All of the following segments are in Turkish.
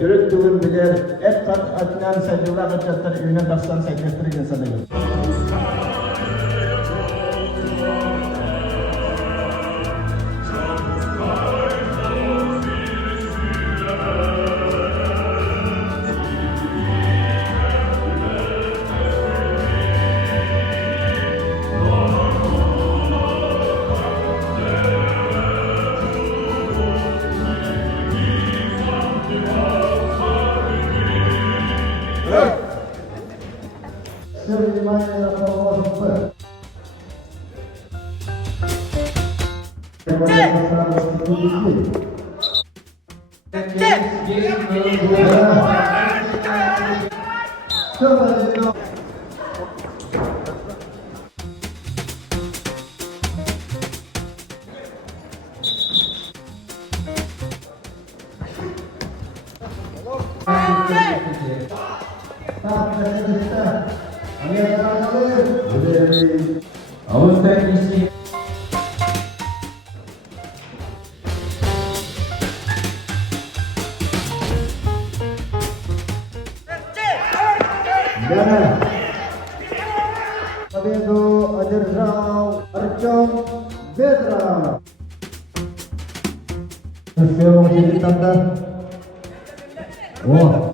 yürek düğün bilir, et kat atlan saydılar kaçatlar, evine taslan saydılar insanlar. Победу одержал Артем Ветров. В первом дебютанта. О!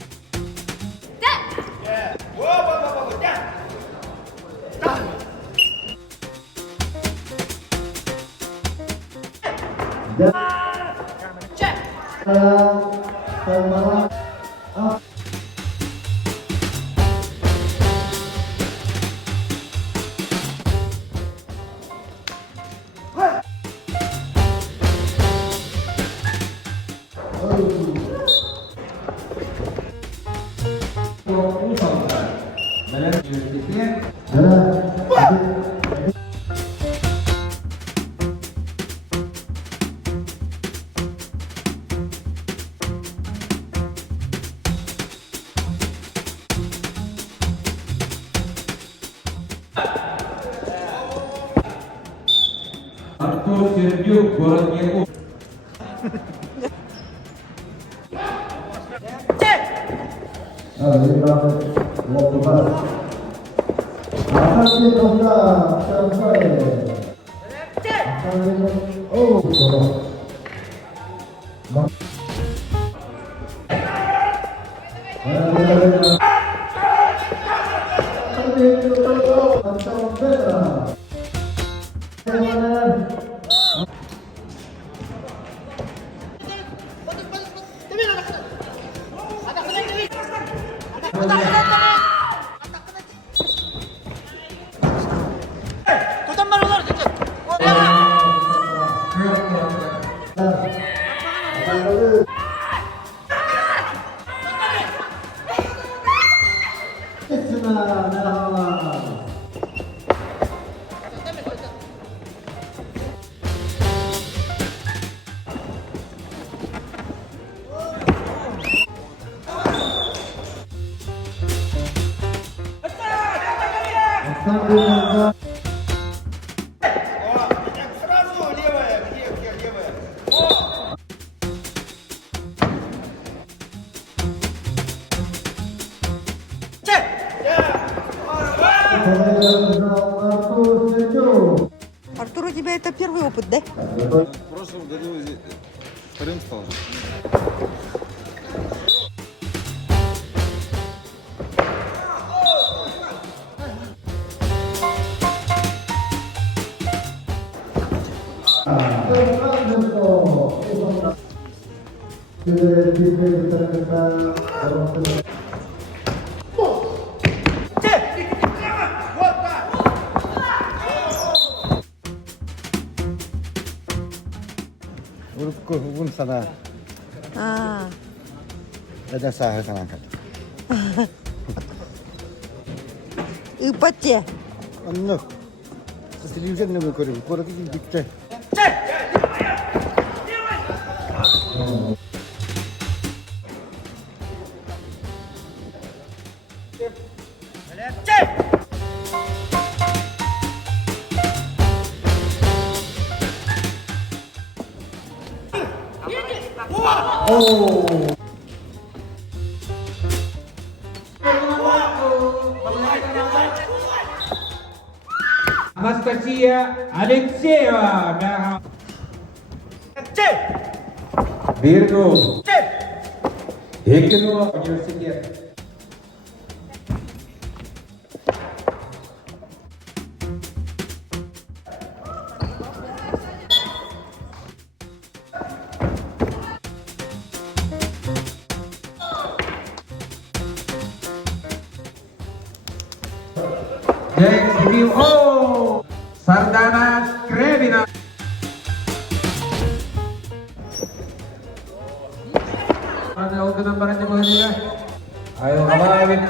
Артур Сердюк, город Яков. Артур, у тебя это первый опыт, да? В прошлом году вторым стал. Urupku pun sana. Ada sahar sana kan. Ипоте. Anno. Televizyon ne bakıyor? Koradaki gitti. Анастасия Алексеева. Биргу. Екинова университет. JXBO Sardana Krevina. Ada untuk nomornya boleh ya. Ayo lawan.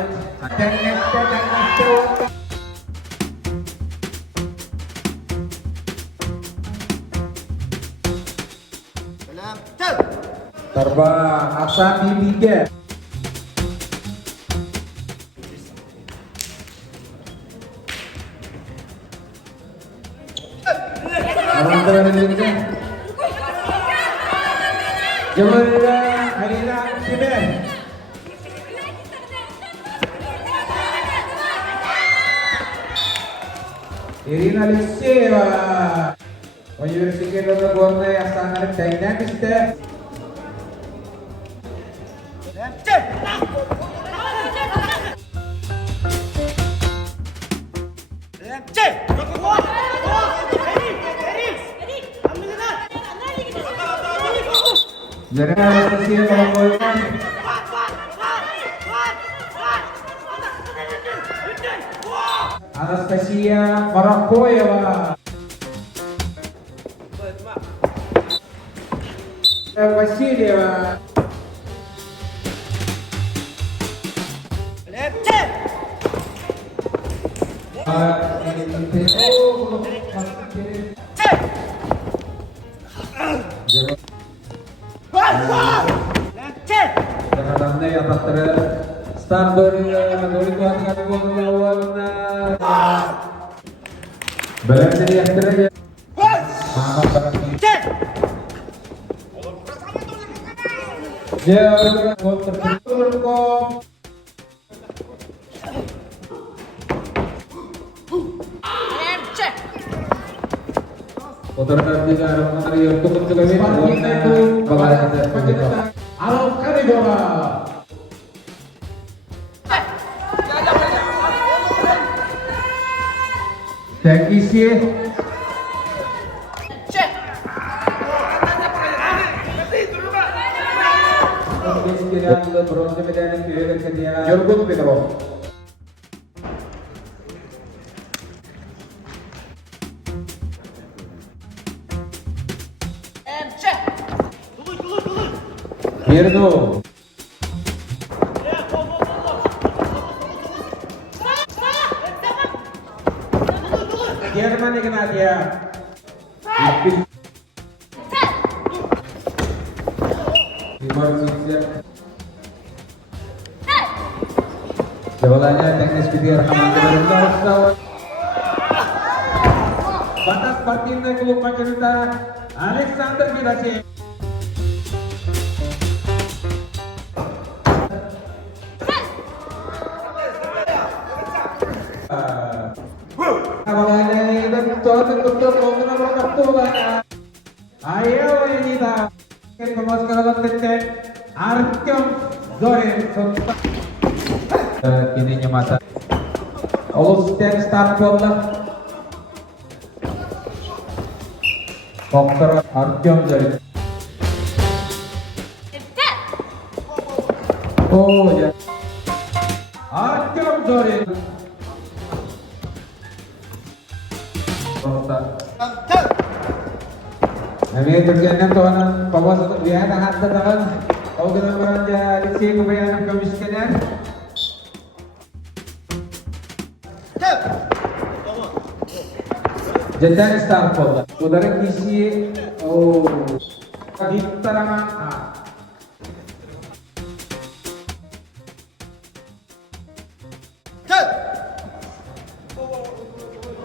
Terbang Aksan Bibiga. Jumlah Harina Siben. Irina Alexeeva. Universitet of Gornay Astana Dynamics. Jadi Anastasia Kolomboyan. Anastasia Marakoyeva. Васильева. Jangan ya faktor standar Dorituan kami melawan berarti yang terakhir Mama berarti dia gol terbentur kok Kotor kami cara mengenai untuk mencegah itu Alok kali bola. Thank you. Bronze medalya kuyuya Yorgun Pedro. Mirno. Jerman kena dia. Jawabannya teknis PTR Hamad batas parkirnya klub Macerita Alexander Girasi. Ayo Anita, memasukkan titik Artyom Zorin. Kininya mata. All-Star start bola. Dokter Artyom Zorin. Oh ya. Artyom Zorin. Kami terjadi tuan bawa satu dia ada harta tangan. Kau kena beranja di sini kebayaan kemiskinan. Jadinya start bola. Udara kisi. Oh, di tarangan.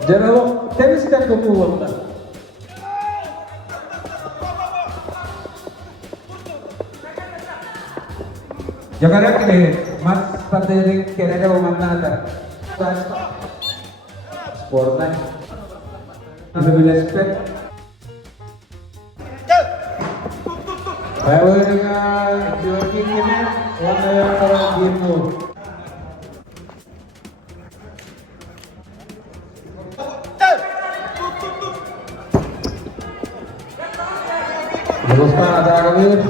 Jadi lo tenis dan kemudian. Jakarta kini mas partai kira ada mana ada sportnya Lebih respect. Power dengan Joaquin Kimmel, warna yang biru. Lupa ada Arwin.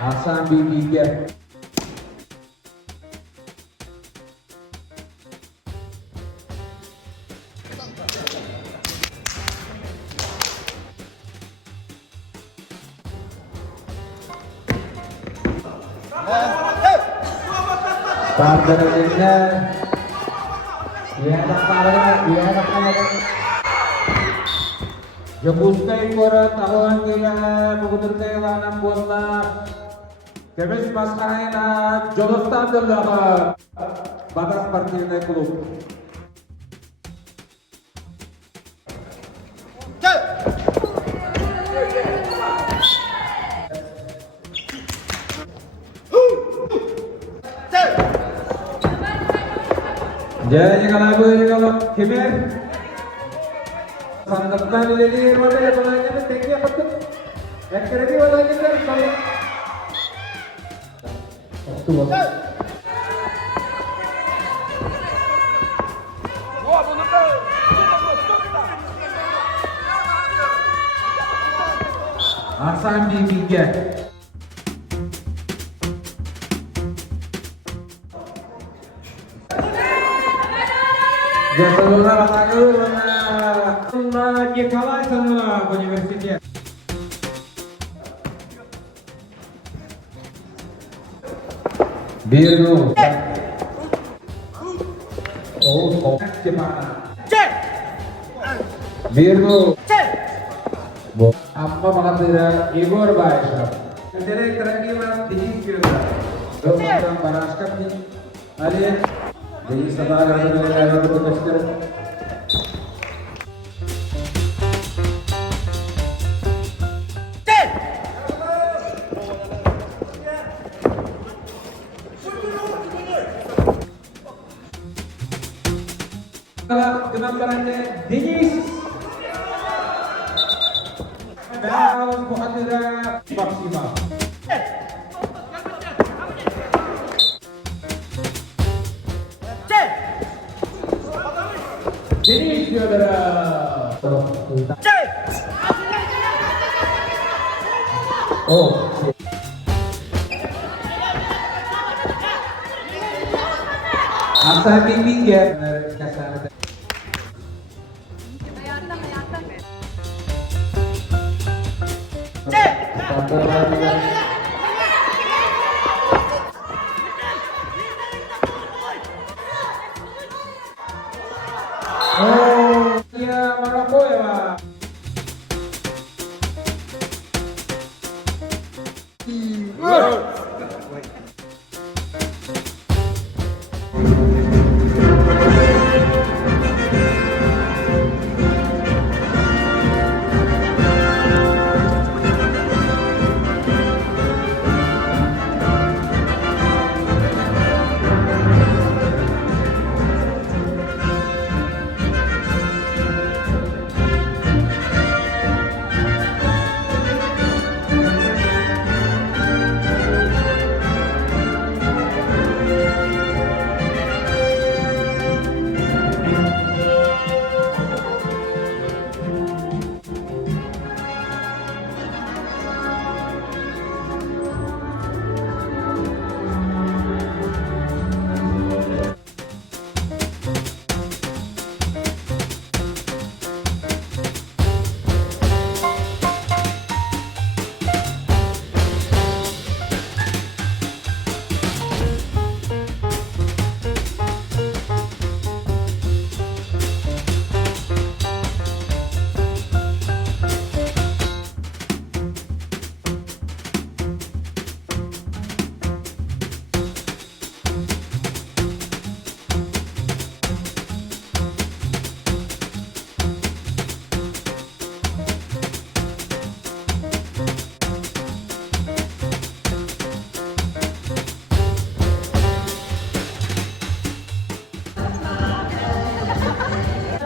Hasan Bibiga. Starter ini dia nak Joguskai kora tahun kita bukutur tewa bola Kemes Maskaina Jolostan adalah batas partai klub. Jadi kalau Kimer sangatkan jadi mana ya balanya teknya betul. Yang kiri balanya kan saya. Tuh. Hasan Bibiga. Jasalura lagi kalah sama universitas. Biru. Oh, gimana? Biru. Apa makasih Igor Baisha. Jadi terakhir di kita. Kita baraskan nih. Ada jadi setelah ada bertugas kerja. Kenambarannya Denis. Dan Muhadira maksimal. Denis saudara. Oh. Asa bimbing ya. Oh, iya Maroko ya, Pak.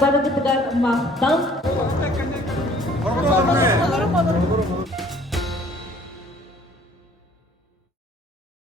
kepada ketegangan emas dan